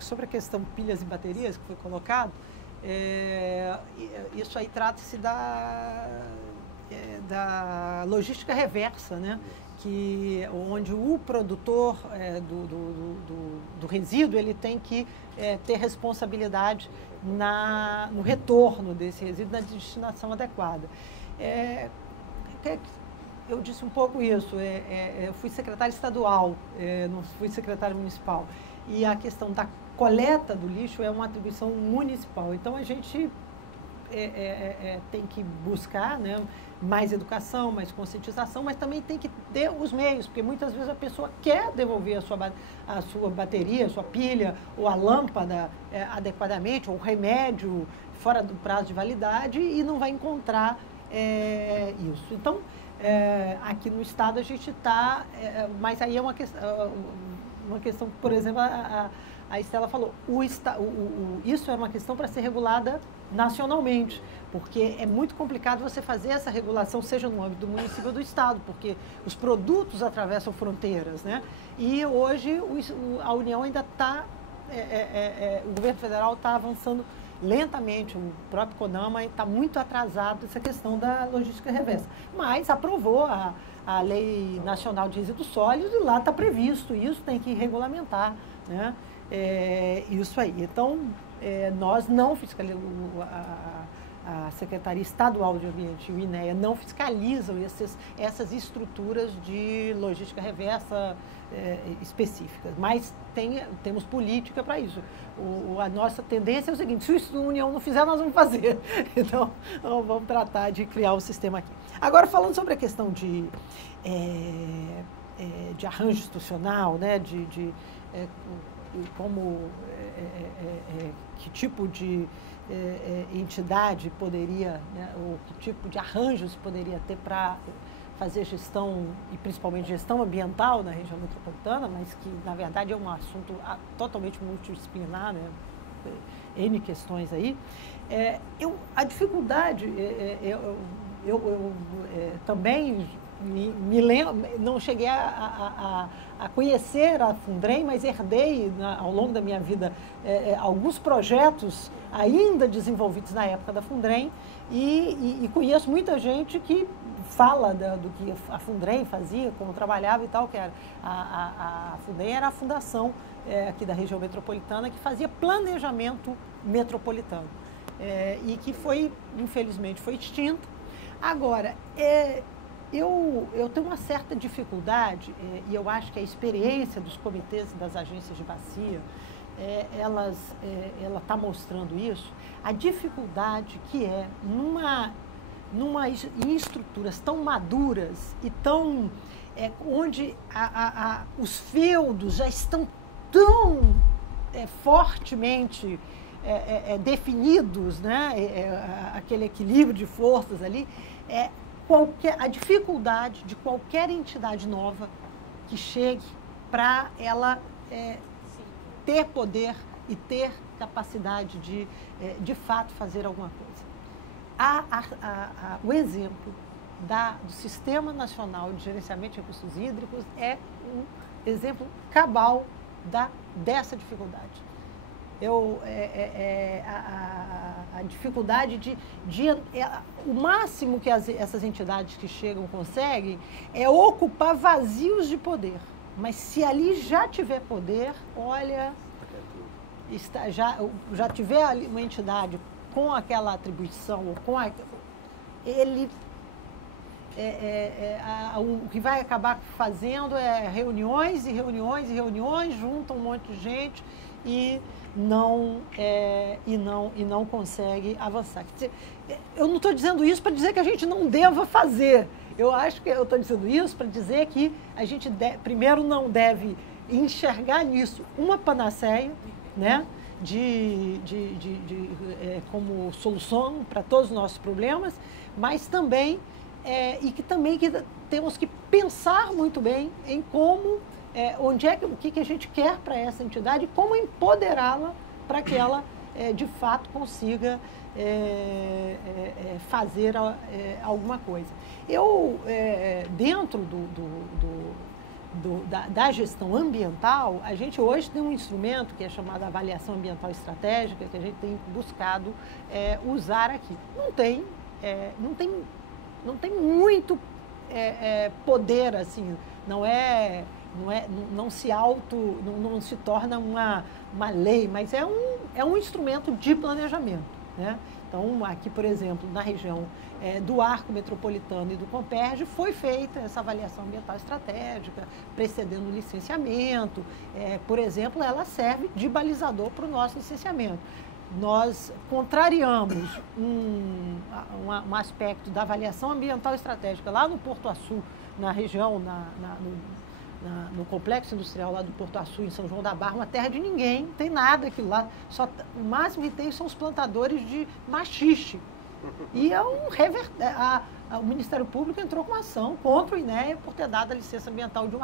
sobre a questão pilhas e baterias que foi colocado, isso aí trata-se da logística reversa, né? Onde o produtor do resíduo ele tem que ter responsabilidade no retorno desse resíduo, na destinação adequada. Eu disse um pouco isso, eu fui secretária estadual, não fui secretária municipal, e a questão da coleta do lixo é uma atribuição municipal, então a gente tem que buscar, né, mais educação, mais conscientização, mas também tem que ter os meios, porque muitas vezes a pessoa quer devolver a sua bateria, a sua pilha, ou a lâmpada adequadamente, ou o remédio fora do prazo de validade e não vai encontrar isso. Então, aqui no estado a gente está, mas aí é uma questão, por exemplo, a Estela falou, isso é uma questão para ser regulada nacionalmente, porque é muito complicado você fazer essa regulação, seja no âmbito do município ou do estado, porque os produtos atravessam fronteiras, né? E hoje a União ainda está, o governo federal está avançando lentamente, o próprio CONAMA está muito atrasado nessa questão da logística reversa, mas aprovou a Lei Nacional de Resíduos Sólidos e lá está previsto isso, tem que regulamentar, né? Isso aí. Então, nós não fiscalizamos, a Secretaria Estadual de Ambiente e o INEA não fiscalizam essas estruturas de logística reversa específicas, mas temos política para isso. A nossa tendência é o seguinte, se a União não fizer, nós vamos fazer. Então, vamos tratar de criar o sistema aqui. Agora, falando sobre a questão de arranjo institucional, né, que tipo de entidade poderia, né, ou que tipo de arranjos poderia ter para fazer gestão, e principalmente gestão ambiental na região metropolitana, mas que, na verdade, é um assunto totalmente multidisciplinar, né, N questões aí. A dificuldade, eu também me lembro, não cheguei a conhecer a Fundrem, mas herdei ao longo da minha vida alguns projetos ainda desenvolvidos na época da Fundrem e conheço muita gente que fala do que a Fundrem fazia, como trabalhava e tal, que era a Fundrem era a fundação aqui da região metropolitana que fazia planejamento metropolitano e que infelizmente foi extinto. Agora, eu tenho uma certa dificuldade, e eu acho que a experiência dos comitês das agências de bacia, ela está mostrando isso, a dificuldade que em estruturas tão maduras e tão, onde os feudos já estão tão fortemente definidos, né, aquele equilíbrio de forças ali, a dificuldade de qualquer entidade nova que chegue para ela ter poder e ter capacidade de fato fazer alguma coisa. O exemplo do Sistema Nacional de Gerenciamento de Recursos Hídricos é um exemplo cabal dessa dificuldade. A dificuldade o máximo que essas entidades que chegam conseguem é ocupar vazios de poder. Mas se ali já tiver poder, olha, já tiver ali uma entidade com aquela atribuição, o que vai acabar fazendo é reuniões e reuniões e reuniões, junta um monte de gente e não consegue avançar. Quer dizer, eu não estou dizendo isso para dizer que a gente não deva fazer. Eu acho que eu estou dizendo isso para dizer que a gente primeiro não deve enxergar nisso uma panaceia, né, como solução para todos os nossos problemas, mas também que temos que pensar muito bem em como o que a gente quer para essa entidade e como empoderá-la para que ela, de fato, consiga fazer alguma coisa. Dentro da gestão ambiental, a gente hoje tem um instrumento que é chamado avaliação ambiental estratégica, que a gente tem buscado usar aqui. Não tem muito poder, assim, não se torna uma lei, mas é um instrumento de planejamento, né? Então, aqui, por exemplo, na região do Arco Metropolitano e do Comperj, foi feita essa avaliação ambiental estratégica, precedendo o licenciamento. Por exemplo, ela serve de balizador para o nosso licenciamento. Nós contrariamos um aspecto da avaliação ambiental estratégica lá no Porto Açu, na região, no complexo industrial lá do Porto Açu, em São João da Barra, uma terra de ninguém, não tem nada aquilo lá. O máximo que tem são os plantadores de maxixe. E o Ministério Público entrou com uma ação contra o INEA por ter dado a licença ambiental de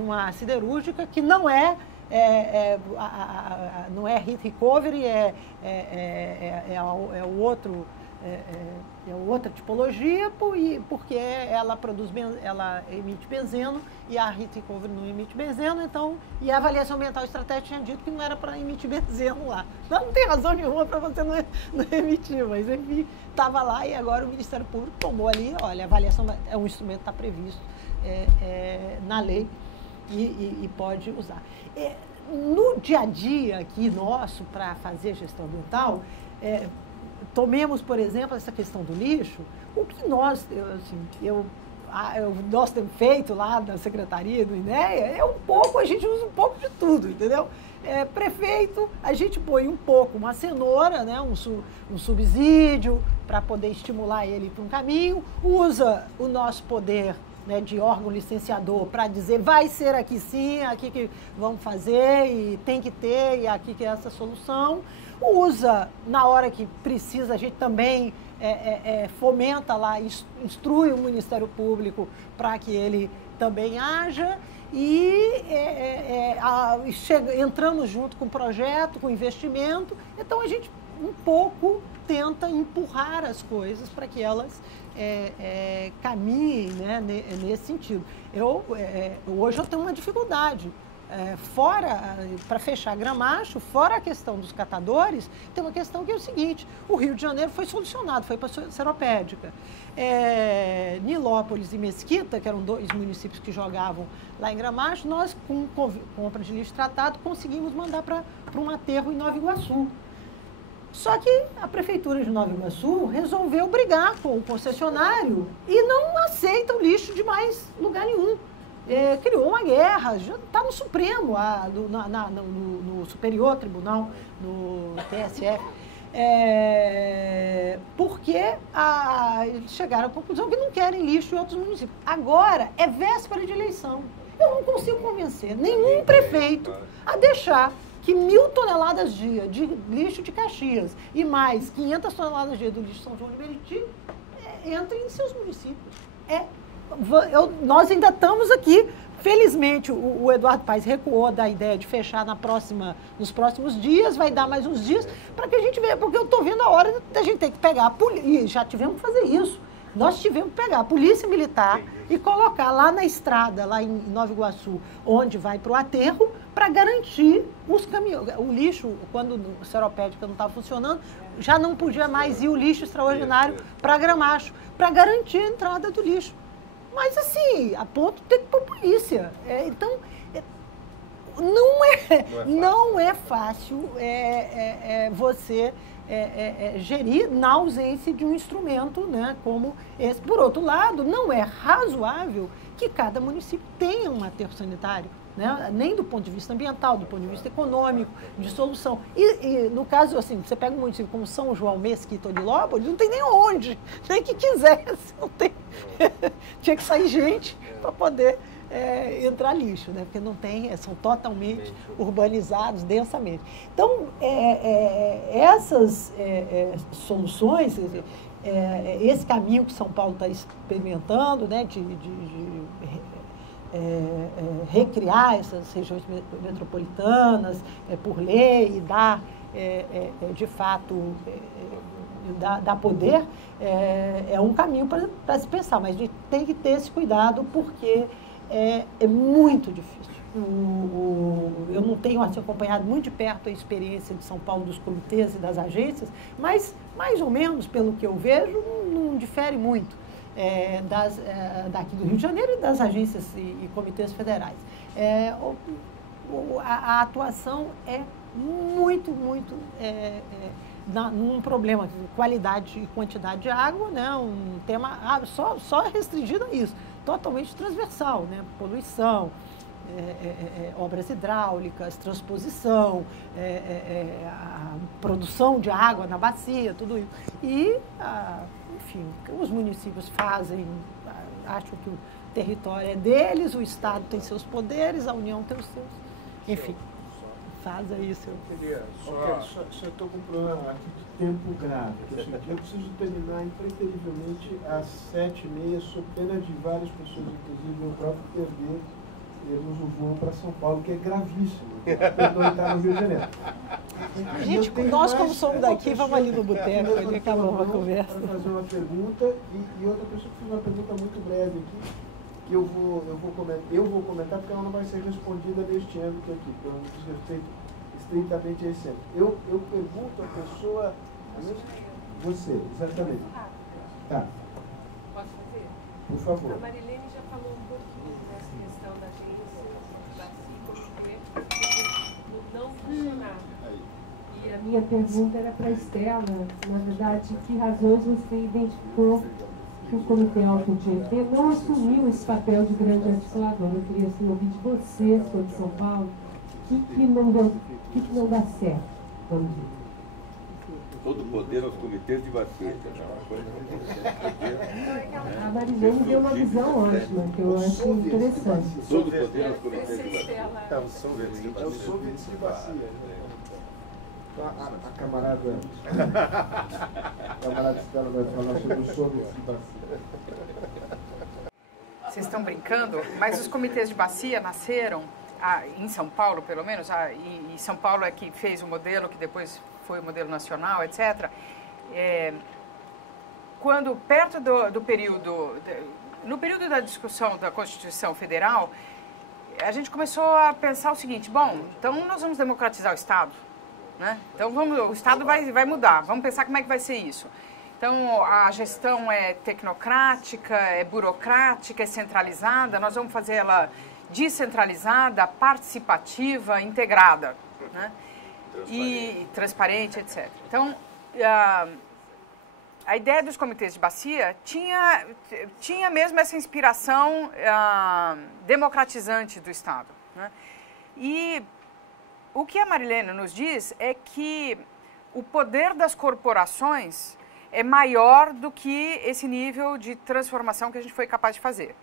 uma siderúrgica que não é heat recovery, outra tipologia, porque ela emite benzeno e a heat recovery não emite benzeno, então, e a avaliação ambiental estratégica tinha dito que não era para emitir benzeno lá. Não tem razão nenhuma para você não emitir, mas enfim, estava lá e agora o Ministério Público tomou ali, olha, a avaliação é um instrumento que está previsto na lei e pode usar. No dia a dia aqui nosso, para fazer gestão ambiental, tomemos, por exemplo, essa questão do lixo, o que nós temos feito lá na Secretaria do INEA a gente usa um pouco de tudo, entendeu? Prefeito, a gente põe um pouco, uma cenoura, né, um subsídio para poder estimular ele para um caminho, usa o nosso poder, né, de órgão licenciador para dizer vai ser aqui sim, aqui que vamos fazer e tem que ter, e aqui que é essa solução. Usa, na hora que precisa, a gente também fomenta lá, instrui o Ministério Público para que ele também haja e entramos junto com o projeto, com o investimento. Então, a gente um pouco tenta empurrar as coisas para que elas caminhem, né, nesse sentido. Hoje eu tenho uma dificuldade. Para fechar Gramacho, fora a questão dos catadores, tem uma questão que é o seguinte: o Rio de Janeiro foi solucionado, foi para a Seropédica. Nilópolis e Mesquita, que eram dois municípios que jogavam lá em Gramacho, nós, com compra de lixo tratado, conseguimos mandar para um aterro em Nova Iguaçu. Só que a Prefeitura de Nova Iguaçu resolveu brigar com o concessionário e não aceita o lixo de mais lugar nenhum. Criou uma guerra, já está no Supremo, no Superior Tribunal, no TSF, porque eles chegaram à conclusão que não querem lixo em outros municípios. Agora é véspera de eleição. Eu não consigo convencer nenhum prefeito a deixar que 1.000 toneladas dia de lixo de Caxias e mais 500 toneladas dia do lixo de São João de Meriti entrem em seus municípios. Nós ainda estamos aqui, felizmente o Eduardo Paes recuou da ideia de fechar nos próximos dias, vai dar mais uns dias, para que a gente veja, porque eu estou vendo a hora da gente ter que pegar e já tivemos que fazer isso. Nós tivemos que pegar a Polícia Militar e colocar lá na estrada, lá em Nova Iguaçu, onde vai para o aterro, para garantir os caminhões. O lixo, quando o Seropédica não estava funcionando, já não podia mais ir o lixo extraordinário para Gramacho, para garantir a entrada do lixo. Mas assim, a ponto de ter que pôr polícia. Então, não é fácil você gerir na ausência de um instrumento, né, como esse. Por outro lado, não é razoável que cada município tenha um aterro sanitário, né, nem do ponto de vista ambiental, do ponto de vista econômico, de solução. E no caso, assim, você pega um município como São João, Mesquita ou Nilópolis, não tem nem onde, nem que quisesse, não tem. Tinha que sair gente para poder entrar lixo, né? Porque não tem, são totalmente urbanizados, densamente. Então, essas soluções, esse caminho que São Paulo está experimentando, né, de recriar essas regiões metropolitanas por lei e dar, de fato, dar poder, é um caminho para se pensar, mas a gente tem que ter esse cuidado porque é muito difícil. Eu não tenho assim, acompanhado muito de perto a experiência de São Paulo dos comitês e das agências, mas mais ou menos, pelo que eu vejo, não difere muito daqui do Rio de Janeiro e das agências e comitês federais. A atuação é muito num problema de qualidade e quantidade de água, né? Um tema só restringido a isso, totalmente transversal, né? Poluição, obras hidráulicas, transposição, a produção de água na bacia, tudo isso. E, enfim, os municípios fazem, acham que o território é deles, o Estado tem seus poderes, a União tem os seus. Enfim, faz isso. Só estou com um problema aqui de tempo grave. Eu preciso terminar impreterivelmente às 7h30, sob pena de várias pessoas, inclusive eu próprio, termos o voo para São Paulo, que é gravíssimo. Eu estar no Rio de Janeiro. Gente, nós como somos daqui, vamos ali no boteco, ele acabou a conversa. Para fazer uma pergunta, e outra pessoa que fez uma pergunta muito breve aqui, que eu vou comentar porque ela não vai ser respondida neste âmbito aqui, pelo que diz respeito estritamente a esse âmbito. Eu pergunto à pessoa, você, exatamente. Tá. Posso fazer? Por favor. A Marilene já falou um pouquinho dessa questão da agência, da CICO, não funcionar. E a minha pergunta era para a Estela, na verdade, que razões você identificou que o Comitê Alto GT não assumiu esse papel de grande articulador. Eu queria assim, ouvir de você, sou de São Paulo, o que não dá certo, vamos dizer. Todo o poder aos comitês de bacia. A Marilene deu uma visão ótima, que eu acho interessante. Todo o poder aos comitês de bacia. É o Soviets de bacia. A camarada Estela vai falar sobre o Soviets de bacia. Vocês estão brincando, mas os comitês de bacia nasceram, em São Paulo pelo menos, e São Paulo é que fez o modelo, que depois foi o modelo nacional, etc. Quando, perto do período, no período da discussão da Constituição Federal, a gente começou a pensar o seguinte, bom, então nós vamos democratizar o Estado, né? Então o Estado vai mudar, vamos pensar como é que vai ser isso. Então a gestão é tecnocrática, é burocrática, é centralizada, nós vamos fazer ela descentralizada, participativa, integrada, né? E transparente, etc. Então, a ideia dos comitês de bacia tinha mesmo essa inspiração democratizante do Estado, né? E o que a Marilene nos diz é que o poder das corporações é maior do que esse nível de transformação que a gente foi capaz de fazer.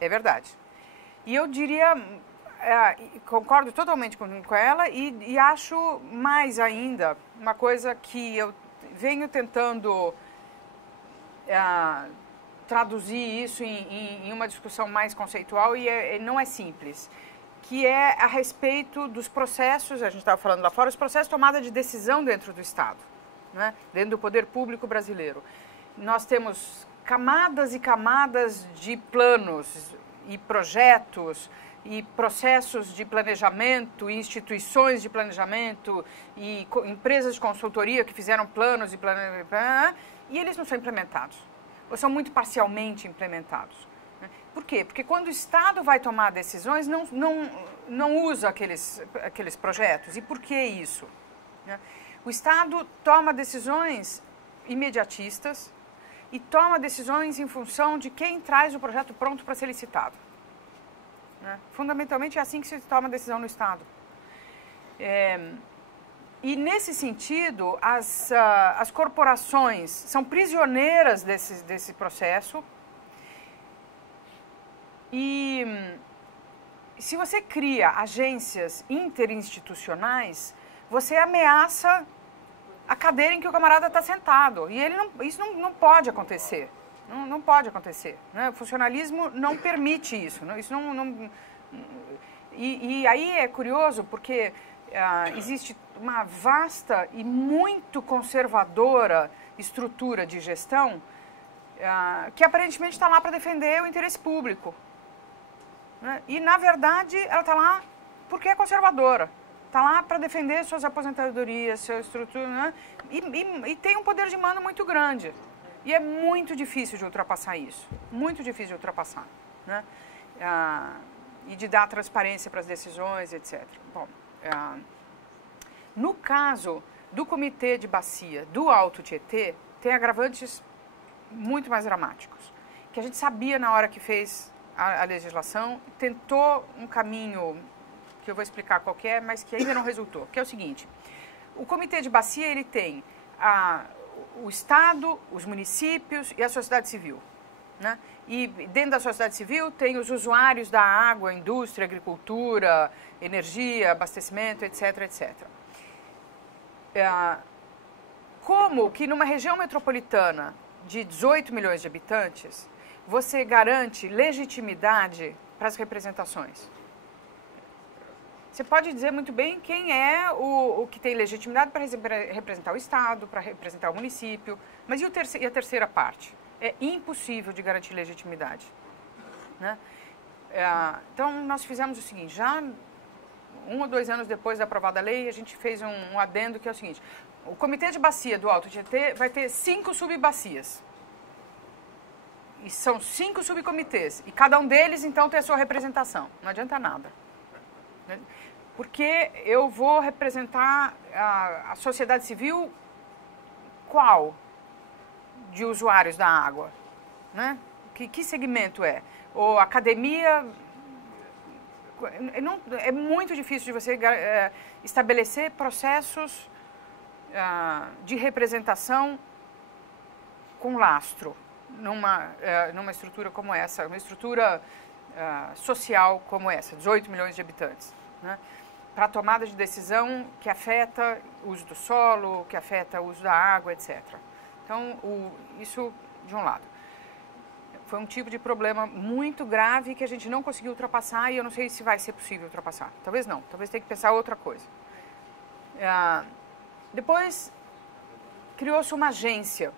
É verdade. E eu diria, concordo totalmente com ela e acho mais ainda uma coisa que eu venho tentando traduzir isso em uma discussão mais conceitual e não é simples, que é a respeito dos processos, a gente estava falando lá fora, os processos de tomada de decisão dentro do Estado, né? Dentro do poder público brasileiro. Nós temos camadas e camadas de planos e projetos e processos de planejamento, e instituições de planejamento e empresas de consultoria que fizeram planos e eles não são implementados, ou são muito parcialmente implementados. Por quê? Porque quando o Estado vai tomar decisões, não usa aqueles projetos. E por que isso? O Estado toma decisões imediatistas e toma decisões em função de quem traz o projeto pronto para ser licitado. Fundamentalmente é assim que se toma decisão no Estado. E nesse sentido, as corporações são prisioneiras desse processo. E se você cria agências interinstitucionais, você ameaça a cadeira em que o camarada está sentado. E isso não pode acontecer. Não pode acontecer, né? O funcionalismo não permite isso. E aí é curioso porque existe uma vasta e muito conservadora estrutura de gestão que aparentemente está lá para defender o interesse público. né? E, na verdade, ela está lá porque é conservadora. Está lá para defender suas aposentadorias, sua estrutura, né? E tem um poder de mando muito grande. E é muito difícil de ultrapassar isso. Muito difícil de ultrapassar, né? E de dar transparência para as decisões, etc. Bom, no caso do Comitê de Bacia do Alto Tietê, tem agravantes muito mais dramáticos, que a gente sabia na hora que fez a legislação, tentou um caminho que eu vou explicar qual que é, mas que ainda não resultou, que é o seguinte: o Comitê de Bacia, ele tem o Estado, os municípios e a sociedade civil, né? E dentro da sociedade civil tem os usuários da água, indústria, agricultura, energia, abastecimento, etc, etc. Como que numa região metropolitana de 18 milhões de habitantes, você garante legitimidade para as representações? Você pode dizer muito bem quem é o que tem legitimidade para representar o Estado, para representar o município, mas e a terceira parte? É impossível de garantir legitimidade, né? Então, nós fizemos o seguinte: já 1 ou 2 anos depois da aprovada a lei, a gente fez um adendo que é o seguinte: o Comitê de Bacia do Alto Tietê vai ter 5 subbacias. E são 5 subcomitês. E cada um deles, então, tem a sua representação. Não adianta nada, né? Porque eu vou representar a sociedade civil qual? De usuários da água, né? Que segmento é? Ou academia? É muito difícil de você estabelecer processos de representação com lastro numa estrutura como essa, uma estrutura social como essa, 18 milhões de habitantes, né? Para tomada de decisão que afeta o uso do solo, que afeta o uso da água, etc. Então, isso de um lado. Foi um tipo de problema muito grave que a gente não conseguiu ultrapassar e eu não sei se vai ser possível ultrapassar. Talvez não, talvez tenha que pensar outra coisa. Depois, criou-se uma agência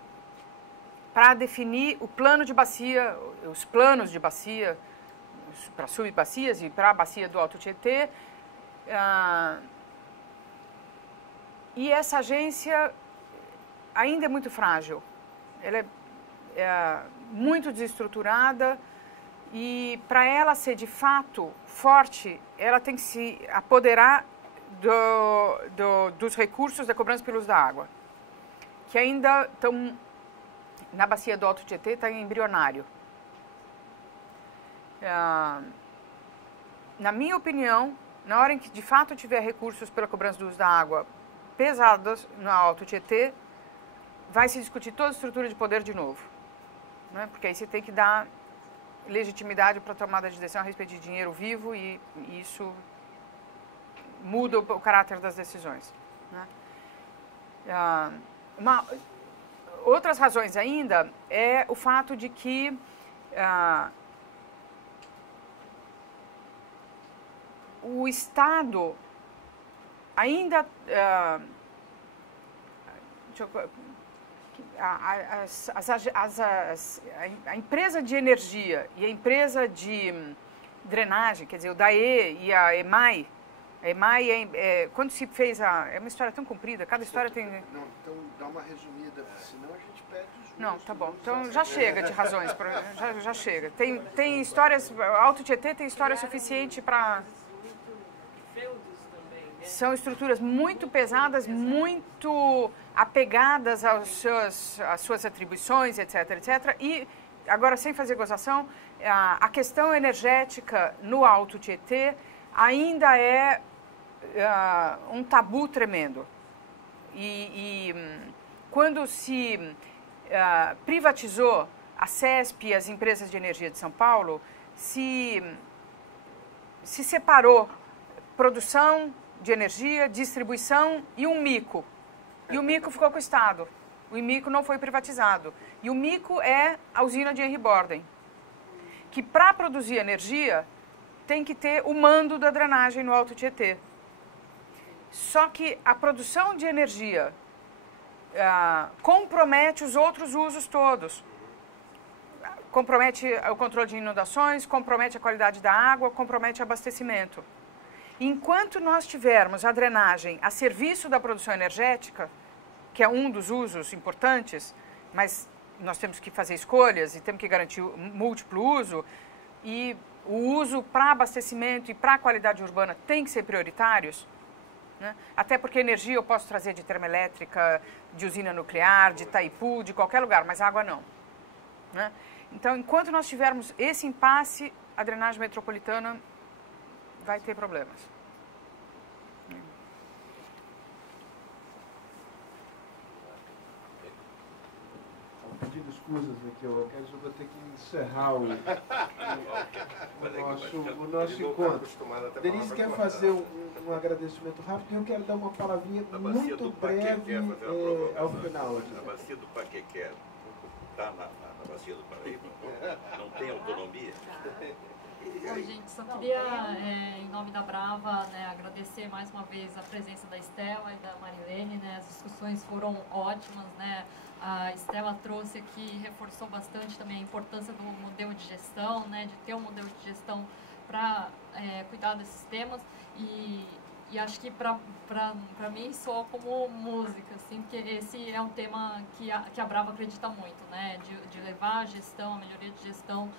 para definir o plano de bacia, os planos de bacia, para subbacias e para a bacia do Alto Tietê. E essa agência ainda é muito frágil. Ela é muito desestruturada e, para ela ser de fato forte, ela tem que se apoderar dos recursos da cobrança pelo uso da água, que ainda estão na bacia do Alto Tietê, está embrionário. Na minha opinião, na hora em que de fato tiver recursos pela cobrança do uso da água pesados no Alto Tietê, vai se discutir toda a estrutura de poder de novo, né? Porque aí você tem que dar legitimidade para a tomada de decisão a respeito de dinheiro vivo e isso muda o caráter das decisões, né? Outras razões ainda é o fato de que o Estado ainda a empresa de energia e a empresa de drenagem, quer dizer, o DAE e a EMAI. A EMAI, quando se fez é uma história tão comprida, cada história tem... Não, então dá uma resumida, senão a gente perde os justos. Não, tá bom. Então já chega de razões, já chega. Tem histórias, Alto Tietê tem história suficiente para... São estruturas muito pesadas, muito apegadas às suas atribuições, etc, etc. E, agora, sem fazer gozação, a questão energética no Alto Tietê ainda é um tabu tremendo. E quando se privatizou a CESP e as empresas de energia de São Paulo, se separou produção de energia, distribuição e um mico. E o mico ficou com o Estado. O mico não foi privatizado. E o mico é a usina de Henry Borden, que para produzir energia tem que ter o mando da drenagem no Alto Tietê. Só que a produção de energia compromete os outros usos todos. compromete o controle de inundações, compromete a qualidade da água, compromete o abastecimento. Enquanto nós tivermos a drenagem a serviço da produção energética, que é um dos usos importantes, mas nós temos que fazer escolhas e temos que garantir o múltiplo uso, e o uso para abastecimento e para a qualidade urbana tem que ser prioritários, né? Até porque energia eu posso trazer de termoelétrica, de usina nuclear, de Itaipu, de qualquer lugar, mas água não, né? Então, enquanto nós tivermos esse impasse, a drenagem metropolitana vai ter problemas. Pedindo escusas aqui, eu vou ter que encerrar o nosso encontro. Denise quer fazer um agradecimento rápido e eu quero dar uma palavrinha muito breve ao final. A bacia do Paquequera está na bacia do Paraíba, não tem autonomia. Oi, gente, só queria, em nome da Brava, né, agradecer mais uma vez a presença da Estela e da Marilene, né, as discussões foram ótimas, né, a Estela trouxe aqui, reforçou bastante também a importância do modelo de gestão, né, de ter um modelo de gestão para cuidar desses temas e acho que para mim soa como música, assim, porque esse é um tema que a Brava acredita muito, né, de levar a gestão, a melhoria de gestão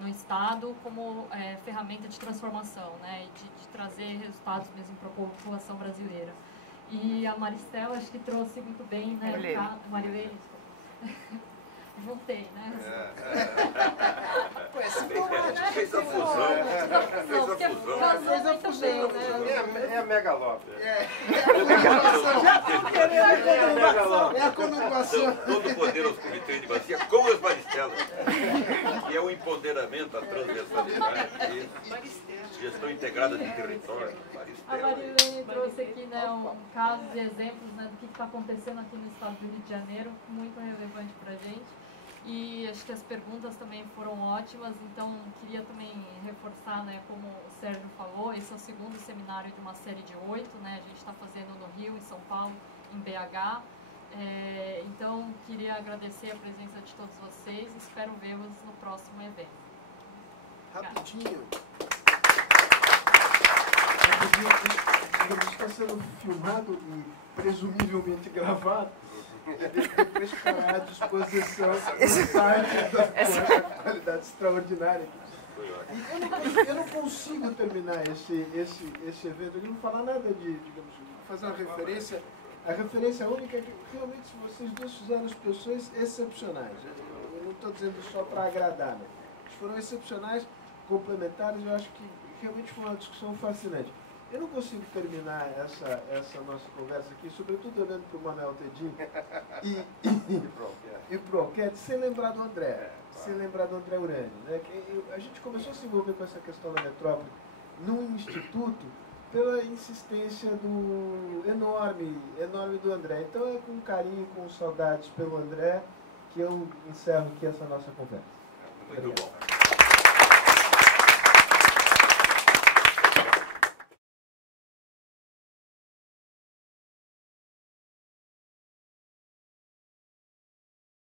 no Estado como ferramenta de transformação, né, e de trazer resultados mesmo para a população brasileira. E a Maristela acho que trouxe muito bem, né, Marilene, juntei, né? Fez a fusão. Fez a fusão. É a megalópia. É a conurbação. Todo o poder aos comitês de bacia com as maristelas. E é o empoderamento, a transversalidade, gestão integrada de território. A Marilene trouxe aqui, né, casos e exemplos, né, do que está acontecendo aqui no estado do Rio de Janeiro, muito relevante para a gente. E acho que as perguntas também foram ótimas, então queria também reforçar, né, como o Sérgio falou, esse é o segundo seminário de uma série de 8, né, a gente está fazendo no Rio, em São Paulo, em BH. Então queria agradecer a presença de todos vocês e espero vê-los no próximo evento. Rapidinho. Isso está sendo filmado e presumivelmente gravado. Depois ficará à disposição do site da qualidade extraordinária. E eu não consigo terminar esse evento, eu não falar nada digamos, fazer uma referência. A referência única é que realmente vocês dois fizeram as pessoas excepcionais. Eu não estou dizendo só para agradar, né? Eles foram excepcionais, complementares, eu acho que realmente foi uma discussão fascinante. Eu não consigo terminar essa nossa conversa aqui, sobretudo olhando para o Manuel Tedinho e para o Alquete, sem lembrar do André, Urani. Né? A gente começou a se envolver com essa questão da metrópole num instituto pela insistência enorme do André. Então é com carinho, com saudades pelo André, que eu encerro aqui essa nossa conversa. Muito bom.